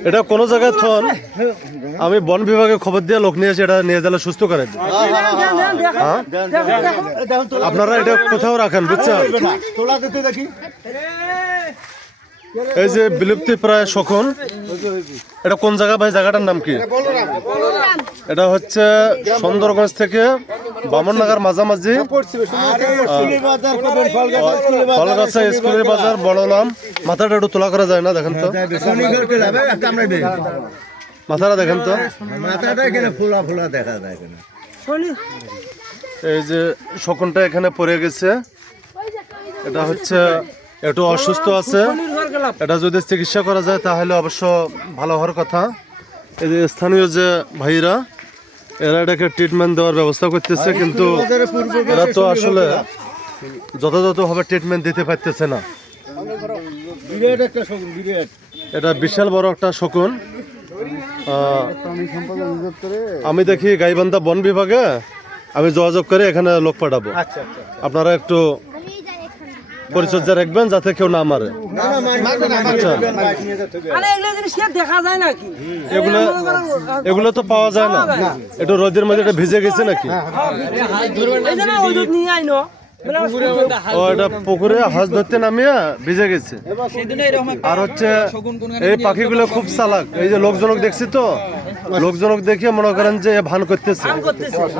এটা কোনো জায়গায় থন। আমি বন বিভাগে খবর দিয়ে লোক নিয়ে এসে এটা নিয়ে গেলে সুস্থ করে হ্যাঁ? আপনারা এটা কোথাও রাখেন বুঝছেন? এই যে বিলুপ্তি প্রায় শকুন এটা কোন জায়গা ভাই? জায়গাটার নাম কি? এটা হচ্ছে সুন্দরগঞ্জ থেকে বামননগর মাঝামাঝি। ফলগাছা স্কুলের বাজার। ফলগাছা স্কুলের বাজার বড় নাম। মাথাটা একটু তোলা করা যায় না দেখেন তো। মাথাটা দেখেন তো। মাথাটা এখানে ফোলা ফোলা দেখা যায় এই যে শকুনটা এখানে পড়ে গেছে। এটা হচ্ছে একটু অসুস্থ আছে। এটা যদি চিকিৎসা করা যায় তাহলে অবশ্য ভালো হওয়ার কথা। এই যে স্থানীয় যে ভাইরা এরা এটাকে ট্রিটমেন্ট দেওয়ার ব্যবস্থা করতেছে কিন্তু এরা তো আসলে যথাযথভাবে ট্রিটমেন্ট দিতে পারতেছে না। এটা বিশাল বড় একটা শকুন। আমি দেখি গাইবান্ধা বন বিভাগে আমি যোগাযোগ করে এখানে লোক পাঠাবো। আচ্ছা আচ্ছা। আপনারা একটু পরিচর্যা রাখবেন যাতে কেউ না মারে। এগুলো জিনিস কি আর দেখা যায় নাকি? এগুলো এগুলো তো পাওয়া যায় না। একটু রোদের মধ্যে এটা ভিজে গেছে নাকি? এই যে না ওই দুধ নিয়ে আইনো। ও এটা পুকুরে হাঁস ধরতে নামিয়ে ভিজে গেছে। আর হচ্ছে এই পাখিগুলো খুব চালাক। এই যে লোকজনক দেখছি তো লোকজনক দেখিয়ে মনে করেন যে এ ভান করতেছে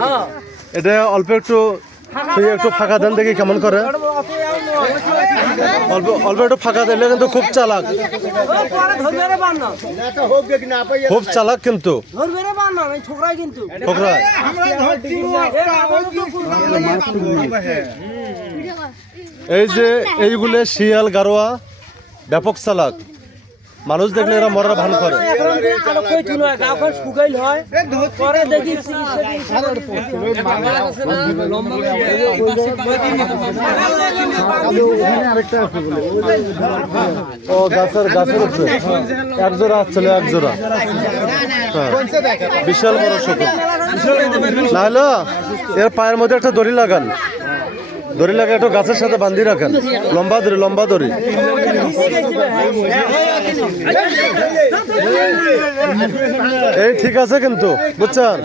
হ্যাঁ। এটা অল্প একটু একটু ফাঁকা দেন দেখি কেমন করে। অল্প অল্প একটু ফাঁকা দিলে কিন্তু খুব চালাক। খুব চালাক কিন্তু। এই যে এইগুলো শিয়াল গারোয়া, ব্যাপক চালাক। মানুষ দেখলে এরা মরার ভান করে। হয়। ও গাছের গাছের উপরে। এক জোড়া আসছিল এক জোড়া হ্যাঁ। বিশাল বড় শকুন না হলো এর পায়ের মধ্যে একটা দড়ি লাগান। দড়ি লাগা একটু গাছের সাথে বান্ধি রাখেন। লম্বা দড়ি লম্বা দড়ি। এই ঠিক আছে কিন্তু, বুঝছেন?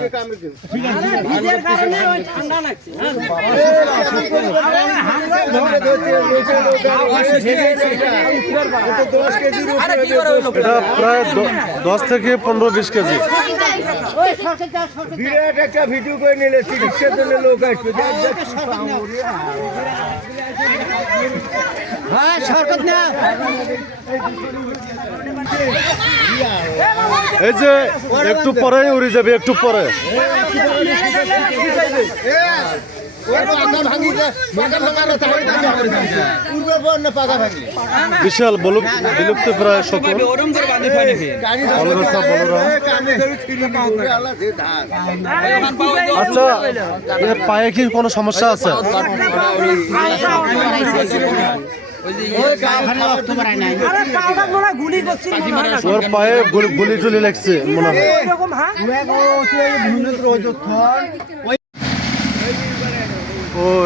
এটা প্রায় দশ থেকে পনেরো, বিশ কেজি। বিরাট একটা ভিডিও করে নিলে চিকিৎসার জন্য লোক আসবে এই যে একটু পরে উড়ে যাবে একটু পরে বিশাল বলুপ বিলুপ্ত প্রায় বলরা আচ্ছা পায়ে কি কোনো সমস্যা আছে আরে পাউডা গুলি ওর পায়ে গুলি গুলি টুলি লাগছে মনে হয় হ্যাঁ